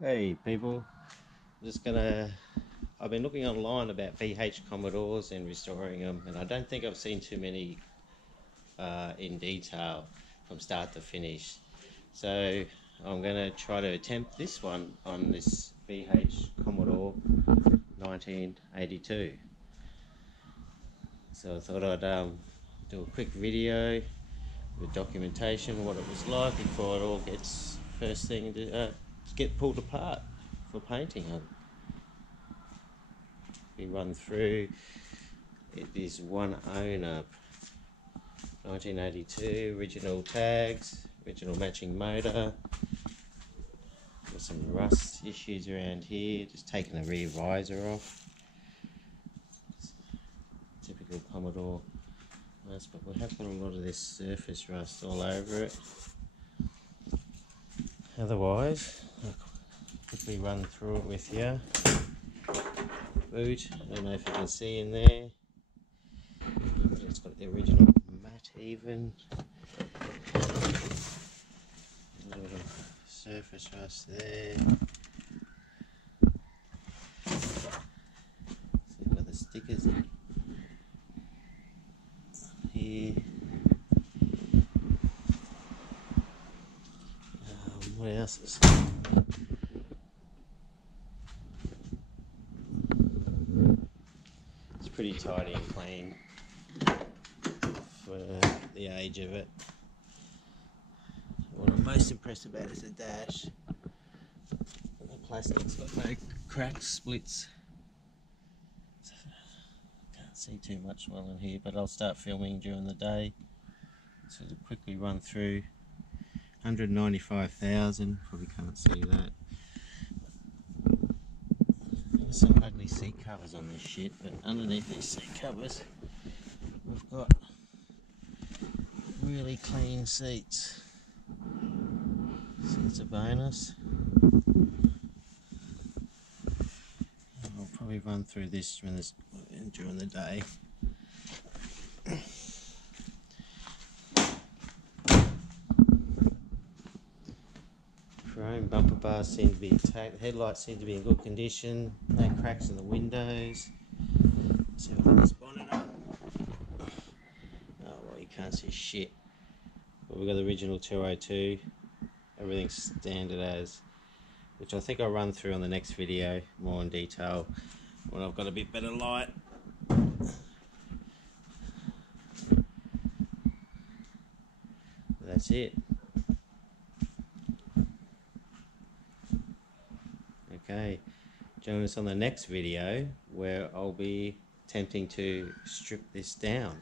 Hey people, I've been looking online about VH Commodores and restoring them, and I don't think I've seen too many in detail from start to finish. So I'm going to try to attempt this one on this VH Commodore 1982. So I thought I'd do a quick video with documentation of what it was like before it all gets first thing to get pulled apart for painting on. We run through. It is one owner, 1982, original tags, original matching motor. Got some rust issues around here, just taking the rear visor off. Typical Commodore rust, but we have got a lot of this surface rust all over it. Otherwise, I'll quickly run through it with you. Boot, I don't know if you can see in there, but it's got the original mat even. A little surface rust there. So you've got the stickers in here. What else is it's pretty tidy and clean for the age of it. What I'm most impressed about is the dash. The plastic's got no cracks, splits. Can't see too much well in here, but I'll start filming during the day. So to quickly run through, 195,000. Probably can't see that. There's some ugly seat covers on this shit, but underneath these seat covers, we've got really clean seats. So it's a bonus. I'll probably run through this during the day. Chrome bumper bars seem to be intact. The headlights seem to be in good condition. No cracks in the windows. Let's see if I can just bonnet up. Oh well, you can't see shit. But we've got the original 202. Everything's standard as, which I think I'll run through on the next video more in detail when I've got a bit better light. That's it. Okay, join us on the next video where I'll be attempting to strip this down.